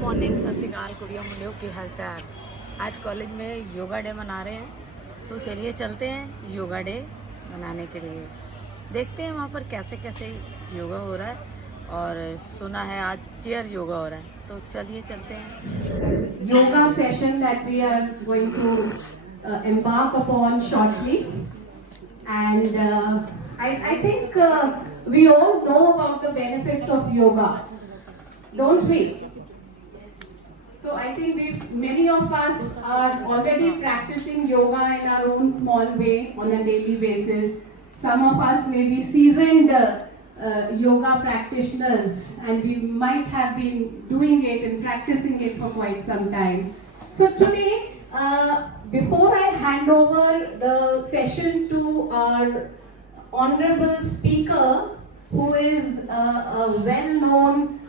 Morning, सत श्रीकाल कुड़ियों मुंडियों की हालचाल। आज कॉलेज में योगा डे मना रहे हैं, तो चलिए चलते हैं योगा डे मनाने के लिए। देखते हैं वहाँ पर कैसे कैसे योगा हो रहा है, और सुना है आज चेयर योगा हो रहा है, तो चलिए चलते हैं। Yoga session that we are going to embark upon shortly, and I think we all know about the benefits of yoga, don't we? So I think many of us are already practicing yoga in our own small way on a daily basis. Some of us may be seasoned yoga practitioners, and we might have been doing it and practicing it for quite some time. So today, before I hand over the session to our honorable speaker, who is a well-known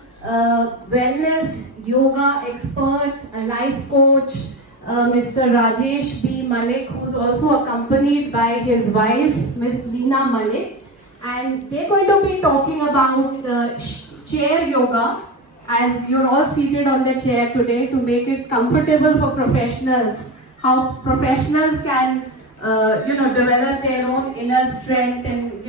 wellness yoga expert, a life coach, Mr. Rajesh B. Malik, who's also accompanied by his wife, Miss Leena Malik, and they're going to be talking about chair yoga, as you're all seated on the chair today, to make it comfortable for professionals, how professionals can develop their own inner strength and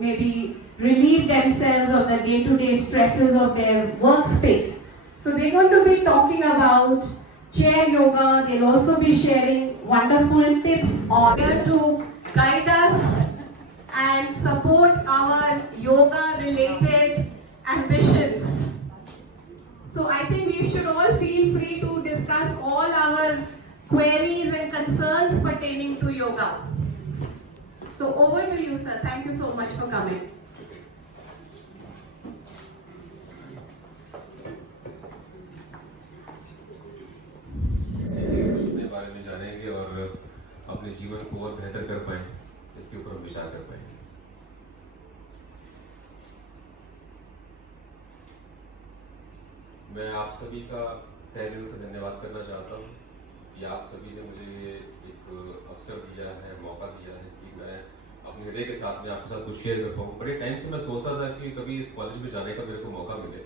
maybe relieve themselves of the day-to-day stresses of their workspace. So they're going to be talking about chair yoga. They'll also be sharing wonderful tips on how to guide us and support our yoga-related ambitions. So I think we should all feel free to discuss all our queries and concerns pertaining to yoga. So over to you, sir. Thank you so much for coming. अपने बारे में जानेंगे और अपने जीवन को और बेहतर कर पाएं, इसके ऊपर हम विचार कर पाएंगे। मैं आप सभी का तहे दिल से धन्यवाद करना चाहता हूँ कि आप सभी ने मुझे एक अवसर दिया है, मौका दिया है कि मैं अपने हृदय के साथ में आपके साथ कुछ शेयर कर पाऊँ। बड़े टाइम से मैं सोचता था कि कभी इस कॉलेज में जाने का मेरे को मौका मिले।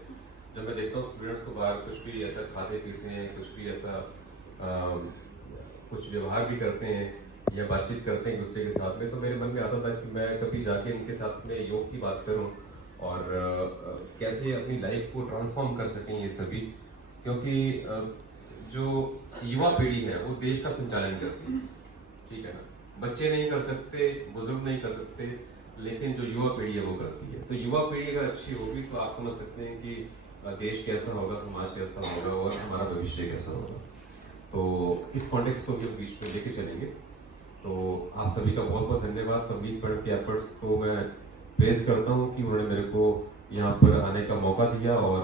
जब मैं देखता हूँ स्टूडेंट्स को बाहर कुछ भी ऐसा खाते पीते हैं, कुछ भी ऐसा कुछ व्यवहार भी करते हैं या बातचीत करते हैं एक दूसरे के साथ में, तो मेरे मन में आता था कि मैं कभी जाके इनके साथ में योग की बात करूं और कैसे अपनी लाइफ को ट्रांसफॉर्म कर सकें ये सभी, क्योंकि जो युवा पीढ़ी है वो देश का संचालन करती है, ठीक है ना। बच्चे नहीं कर सकते, बुजुर्ग नहीं कर सकते, लेकिन जो युवा पीढ़ी है वो करती है। तो युवा पीढ़ी अगर अच्छी होगी तो आप समझ सकते हैं कि देश कैसा होगा, समाज कैसा होगा और हमारा भविष्य कैसा होगा। तो इस कॉन्टेक्स्ट को भी हम बीच में लेके चलेंगे। तो आप सभी का बहुत बहुत धन्यवाद। संगीत पढ़ के एफर्ट्स को मैं प्रेज करता हूँ कि उन्होंने मेरे को यहाँ पर आने का मौका दिया, और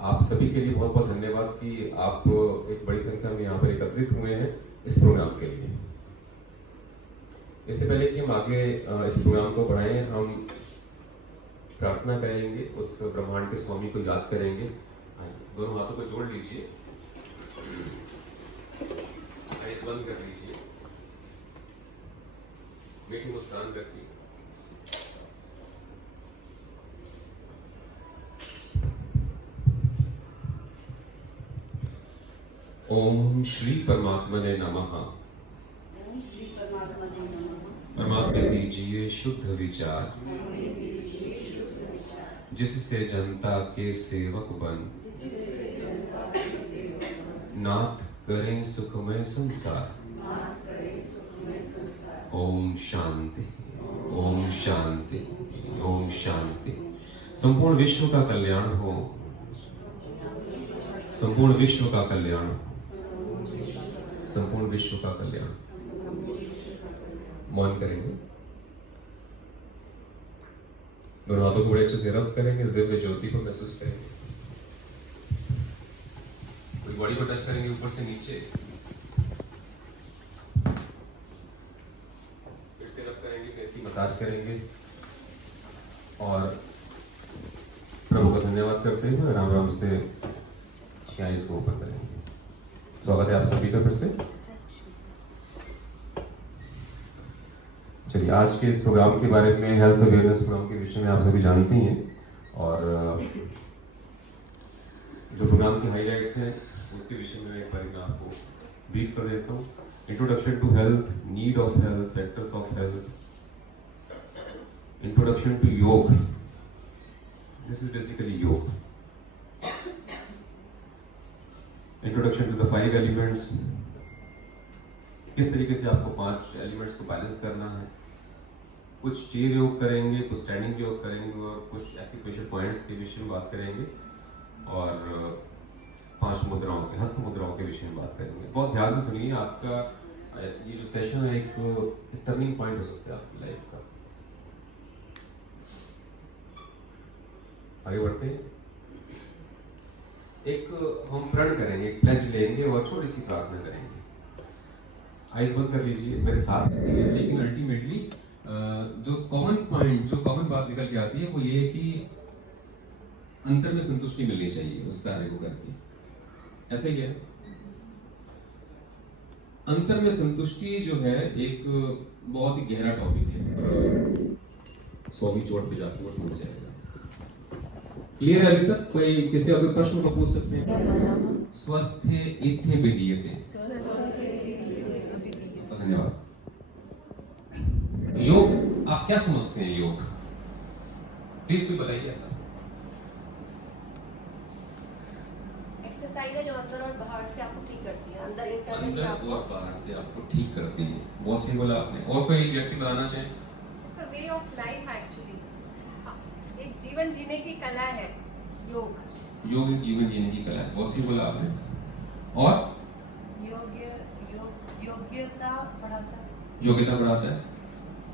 आप सभी के लिए बहुत बहुत धन्यवाद कि आप एक बड़ी संख्या में यहाँ पर एकत्रित हुए हैं इस प्रोग्राम के लिए। इससे पहले कि हम आगे इस प्रोग्राम को बढ़ाएं, हम प्रार्थना करेंगे, उस ब्रह्मांड के स्वामी को याद करेंगे। दोनों हाथों को जोड़ लीजिए, आइस बंद कर लीजिए, मीठी मुस्कान रखिए। ओम श्री परमात्मने नमः। परमात्मा दीजिए शुद्ध विचार, जिससे जनता के सेवक बन नाथ करें सुखमय संसार। ओम शांति, ओम शांति, ओम शांति। संपूर्ण विश्व का कल्याण हो, संपूर्ण विश्व का कल्याण, संपूर्ण विश्व का कल्याण। मौन करेंगे, दोनों हाथों को बड़े अच्छे से रब करेंगे, इस दिव्य ज्योति को महसूस करेंगे। पूरी बॉडी को टच करेंगे ऊपर से नीचे, फिर से रब करेंगे, फेस की मसाज करेंगे और प्रभु का धन्यवाद करते हुए राम राम से यहाँ इसको ऊपर करेंगे। स्वागत है आप सभी का फिर से। चलिए, आज के इस प्रोग्राम के बारे में, हेल्थ अवेयरनेस प्रोग्राम के विषय में आप सभी जानती हैं, और जो प्रोग्राम प्रोग्राम के हाईलाइट्स हैं उसके विषय में एक बार मैं आपको ब्रीफ कर देता हूँ। Introduction to health, need of health, factors of health, introduction to yoga, this is basically yoga, introduction to the 5 elements, किस तरीके से आपको 5 एलिमेंट्स को बैलेंस करना है, कुछ चेयर योग करेंगे, कुछ स्टैंडिंग योग करेंगे और कुछ एक्यूप्रेशर पॉइंट्स के विषय में बात करेंगे और 5 मुद्राओं के, हस्त मुद्राओं के विषय में बात करेंगे। बहुत ध्यान से सुनिए, आपका ये जो सेशन है एक टर्निंग पॉइंट हो सकता है आपकी लाइफ का। आगे बढ़ते हैं। एक हम प्रण करेंगे, एक प्लेज लेंगे और छोटी सी प्रार्थना करेंगे। आइस बंद कर लीजिए मेरे साथ। लेकिन अल्टीमेटली जो कॉमन पॉइंट, जो कॉमन बात निकल के आती है वो ये है कि अंतर में संतुष्टि मिलनी चाहिए उस कार्य को करके। ऐसा ही है, अंतर में संतुष्टि जो है एक बहुत ही गहरा टॉपिक है। 100वीं चोट पे जाते वक्त मिल जाएगा। क्लियर है अभी तक? कोई किसी और प्रश्न को पूछ सकते हैं? स्वस्थ इत्थे विदीयते। धन्यवाद। योग आप क्या समझते हैं? योग प्लीज कोई बताइए ऐसा। एक्सरसाइज है जो अंदर और बाहर से आपको ठीक करती है, अंदर और बाहर से आपको ठीक करती है। बहुत सही बोला आपने। और कोई व्यक्ति बताना चाहे? It's a way of life actually, एक जीवन जीने की कला है योग। योग एक जीवन जीने की कला है। बहुत सही बोला आपने। और योग्यता बढ़ाता है। योग्यता बढ़ाता है,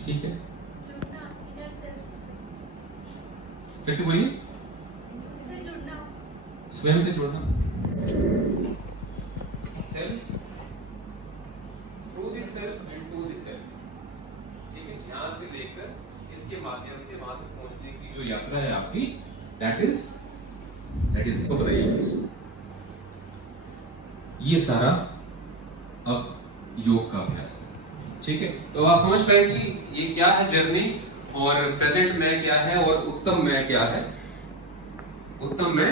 ठीक है। जुड़ना, इनर सेल्फ फिर से बोलिए। से जुड़ना, स्वयं से जुड़ना, self through the self and to the self, ठीक है। यहाँ से लेकर इसके माध्यम से वहां तक पहुंचने की जो यात्रा है आपकी, दैट इज तो बताइए प्लीज। ये सारा अब योग का अभ्यास है, ठीक है। तो आप समझ पाए कि ये क्या है जर्नी, और प्रेजेंट में क्या है और उत्तम में क्या है। उत्तम में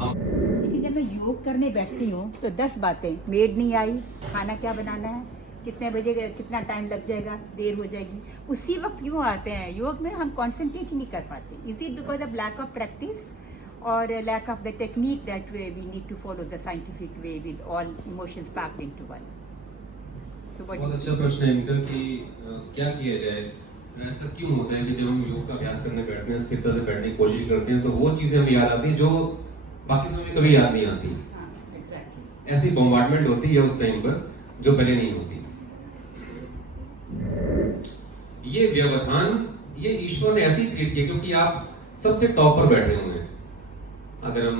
लेकिन जब मैं योग करने बैठती हूँ तो 10 बातें, मेड नहीं आई, खाना क्या बनाना है, कितने बजे, कितना टाइम लग जाएगा, देर हो जाएगी, उसी वक्त क्यों आते हैं? योग में हम कॉन्सेंट्रेट ही नहीं कर पाते। Is it because of lack of practice और lack of the technique that we need to follow the scientific way with all emotions packed into one? बहुत अच्छा प्रश्न है इनका कि क्या किया जाए। ऐसा क्यों होता है कि जब हम योग का अभ्यास करने बैठते हैं, स्थिरता से बैठने की कोशिश करते हैं, तो वो चीजें हमें याद आती हैं जो बाकी समय कभी याद नहीं आती। ऐसी बॉम्बार्डमेंट होती है उस टाइम पर जो पहले नहीं होती। ये व्यवधान ये ईश्वर ने ऐसे ही क्रिएट किया क्योंकि आप सबसे टॉप पर बैठे हुए हैं। अगर हम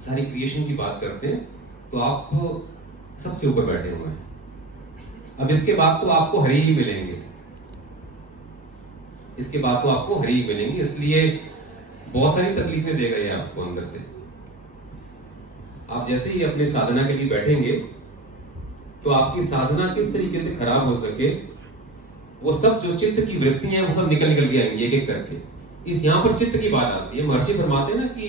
सारी क्रिएशन की बात करते हैं तो आप सबसे ऊपर बैठे हुए हैं। अब इसके बाद तो आपको हरि ही मिलेंगे, इसके बाद तो आपको हरि ही मिलेंगे, इसलिए बहुत सारी तकलीफें दे गए आपको अंदर से। आप जैसे ही अपने साधना के लिए बैठेंगे तो आपकी साधना किस तरीके से खराब हो सके, वो सब जो चित्त की वृत्तियां हैं वो सब निकल के आएंगी एक एक करके। इस यहाँ पर चित्त की बात आती है। महर्षि फरमाते हैं ना कि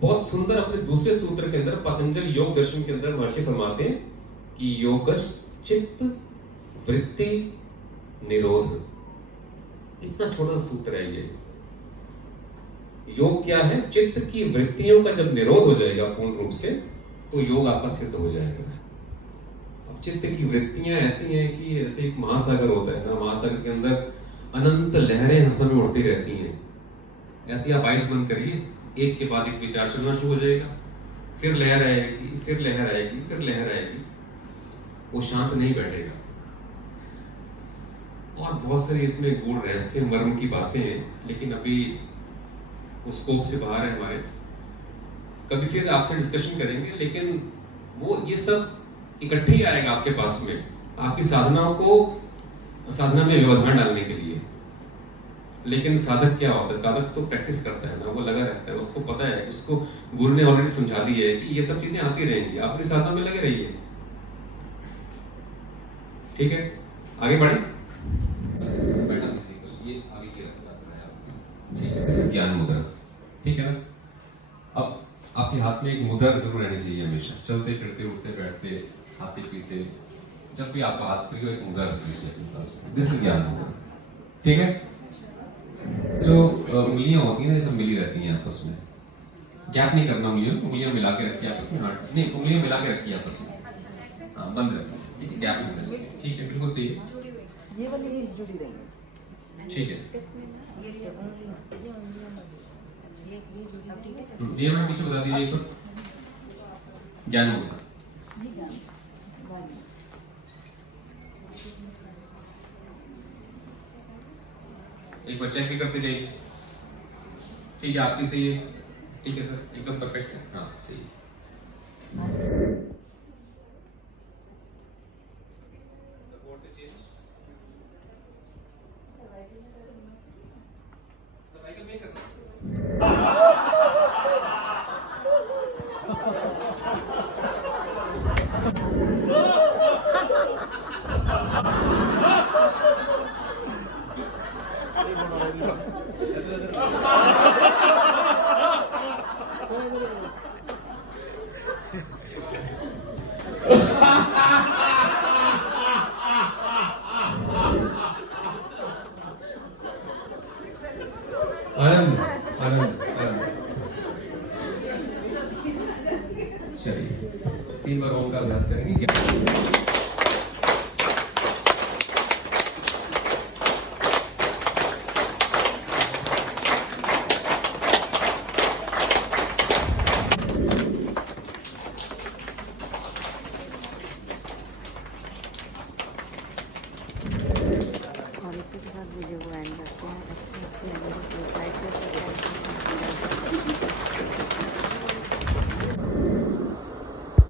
बहुत सुंदर अपने दूसरे सूत्र के अंदर, पतंजलि योग दर्शन के अंदर महर्षि फरमाते हैं कि योगश चित्त वृत्ति निरोध। इतना छोटा सूत्र है ये। योग क्या है? चित्त की वृत्तियों का जब निरोध हो जाएगा पूर्ण रूप से तो योग आपका सिद्ध हो जाएगा। अब चित्त की वृत्तियां ऐसी हैं कि जैसे एक महासागर होता है ना, महासागर के अंदर अनंत लहरें हर समय उड़ती रहती हैं। ऐसे आप आइस बंद करिए, एक के बाद एक विचार चलना शुरू हो जाएगा, फिर लहर आएगी, फिर लहर आएगी, फिर लहर आएगी, वो शांत नहीं बैठेगा। और बहुत सारी इसमें गूढ़ रहस्य मर्म की बातें हैं, लेकिन अभी उस स्कोप से बाहर है हमारे। कभी फिर आपसे डिस्कशन करेंगे, लेकिन वो ये सब इकट्ठे ही आएगा आपके पास में, आपकी साधनाओं को, साधना में व्यवधान डालने के लिए। लेकिन साधक क्या होता है? साधक तो प्रैक्टिस करता है ना, वो लगा रहता है, उसको पता है, उसको गुरु ने ऑलरेडी समझा दी है कि ये सब चीजें आती रहेंगी, आप अपनी साधना में लगे रहिए। ठीक है, आगे बढ़े। ये आगे की रखना है आपको, ठीक है। ज्ञान मुद्रा ठीक है ना? अब आपके हाथ में एक मुद्रा जरूर रहनी चाहिए हमेशा, चलते फिरते उठते बैठते खाते पीते, जब भी आपका हाथ फ्री हो एक मुद्रा रख लीजिए अपने पास। दिस इज ज्ञान मुद्रा, ठीक है? जो उंगलियां होती हैं ना, ये सब मिली रहती हैं आपस में, गैप नहीं करना उंगलियां मिला के रखिए आपस में। हाँ नहीं, उंगलियां मिला के रखिए आपस में, हाँ बंद रखिए, ठीक है? गैप नहीं करना, ठीक है? बिल्कुल सही है, ये वाली जुड़ी रही है। ठीक है? ये मैं पीछे बता दीजिए तो ज्ञान मुद्रा। एक बार चेक भी करते जाइए, ठीक है? आपकी सही है, ठीक है सर, एकदम परफेक्ट है, हाँ सही है। सर्वाइकल में करना आनंद आनंद आनंद। चलिए 3 बार ओम का अभ्यास करेंगे।